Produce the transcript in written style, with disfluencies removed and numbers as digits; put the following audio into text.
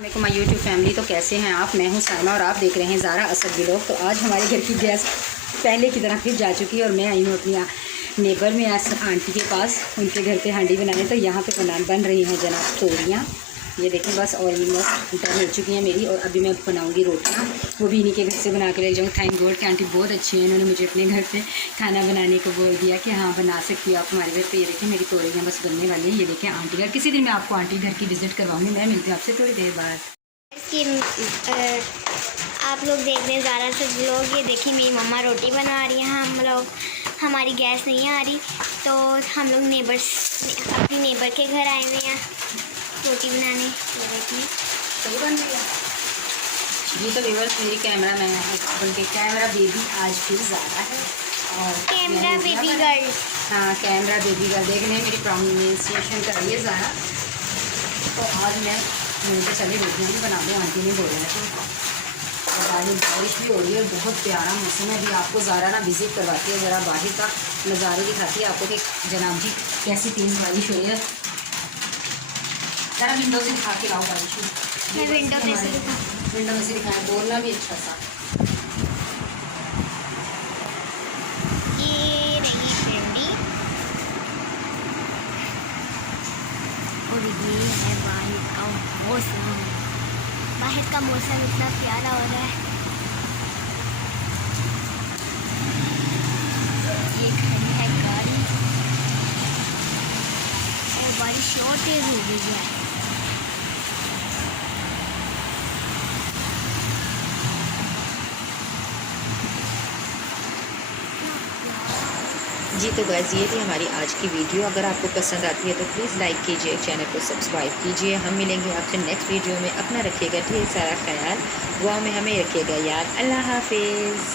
मेरे को my YouTube family, तो कैसे हैं आप। मैं हूं साइमा और आप देख रहे हैं ज़ारा असद व्लॉग। तो आज हमारे घर की गैस पहले की तरह फिर जा चुकी है और मैं आई हूँ अपनी नेबर में आंटी के पास, उनके घर पे हांडी बनाने। तो यहाँ पे बन रही हैं जनाब तोरियाँ। ये देखें बस ऑलमोस्ट डन हो चुकी हैं मेरी, और अभी मैं बनाऊंगी रोटियाँ, वो भी इन्हीं के घर से बना के ले जाऊँगी। थैंक गॉड कि आंटी बहुत अच्छी है, इन्होंने मुझे अपने घर पे खाना बनाने को बोल दिया कि हाँ बना सकती हो आप हमारे घर पे। ये देखें मेरी तोरियाँ बस बनने वाली हैं। ये देखें आंटी घर, किसी दिन मैं आपको आंटी घर की विज़िट करवाऊँगी। मैं मिलती हूँ आपसे थोड़ी देर बाद। आप लोग देख रहे हैं ज़ारा से व्लॉग। ये देखिए मेरी मम्मा रोटी बना रही हैं। हम लोग, हमारी गैस नहीं आ रही तो हम लोग अपनी नेबर के घर आए हुए हैं रोटी बनाने। ये देखिए सही बन रही है जी। तो व्यूअर्स, मेरी कैमरा मैन बल्कि कैमरा बेबी आज फिर ज़्यादा है, और कैमरा बेबी गर्ल। हाँ, कैमरा बेबी गर्ल देखने मेरी प्रोनाउंसिएशन कर रही है ज़्यादा। तो आज मैं तो चलिए रोटियाँ भी बना दूँ, आंटी ने बोला है। तो बाहर बारिश भी हो रही है, बहुत प्यारा मौसम है। अभी आपको ज़ारा ना विज़िट करवाती है, ज़रा बाहर का नज़ारे दिखाती है आपको कि जनाब जी कैसी तेज़ बारिश हो रही है। ज़रा विंडो से दिखा के लाओ बारिश में। विंडो में से दिखाएं, बोलना भी अच्छा सा। ये रही ठंडी और ये है बाहर का मौसम। बाहर का मौसम इतना प्यारा हो रहा है। ये खड़ी है गाड़ी और बारिश और तेज हो गई है। जी तो गाइस, ये थी हमारी आज की वीडियो। अगर आपको पसंद आती है तो प्लीज़ लाइक कीजिए, चैनल को सब्सक्राइब कीजिए। हम मिलेंगे आपसे नेक्स्ट वीडियो में। अपना रखिएगा ढेर सारा ख्याल, दुआ में हमें रखिएगा याद। अल्लाह हाफिज़।